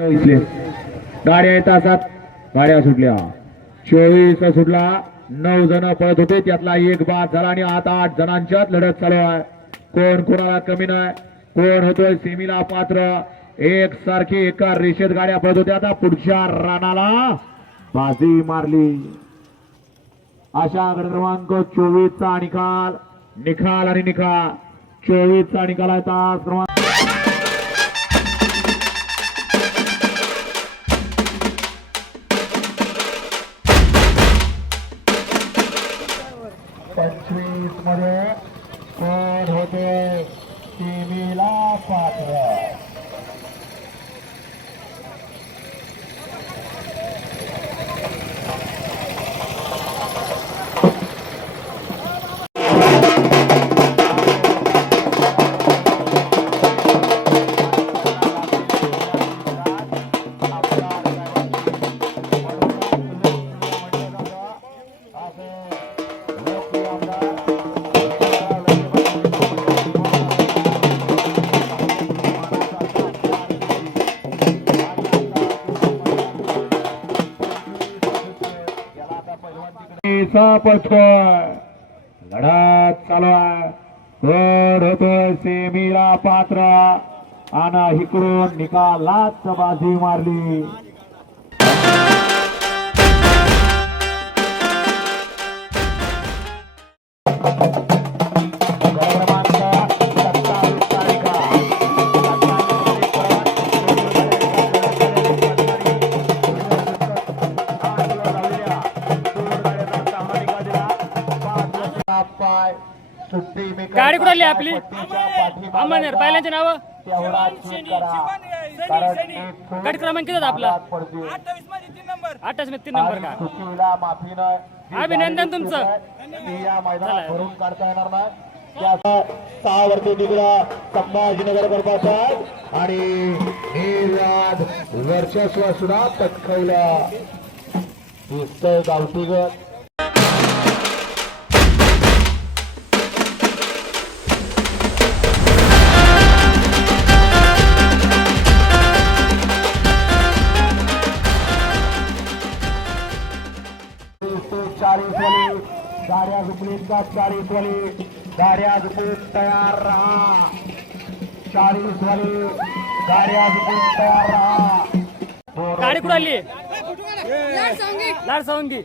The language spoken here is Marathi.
गाड्या येत असतात, गाड्या सुटल्या 24 सुटला, 9 जण पळत होते, त्यातला एक बाद झाला आणि आता 8 जणांच्यात लढत चालू आहे. कोण कोणाला कमी नाही, कोण होतोय सेमीला पात्र. एक सारखी एका रेषेत गाड्या पळत होत्या. आता पुढच्या रानाला बाजी मारली. अशा गट क्रमांक 24 चा निकाल, निकाल आणि निकाल. 24 चा निकाल आहे तास क्रमांक 25 मध्ये कोण होते सेमीला पात्र. पळतोय, लढत चालू आहे. कोण होतोय सेमीला पात्र आणि इकडून निकालात बाजी मारली. गाडी कुठे आली आपली अमनेर बैलांचे नाव गाडी क्रमांक किती आपला 28 मध्ये 3 नंबर का. अभिनंदन तुमचं. भरून काढता येणार नाही. 6 वरती निघला संभाजीनगर बरोबर आणि निर्वाद वर्चस्व सुद्धा पटकवलं. दिसतंय गावठी गट. गाड्या झुकलीत का 40 वाली गाड्या झुकून तयार रहा. 40 वाली गाड्या झुकून तयार रहा. गाडी कुठे आली लाड सवंगी.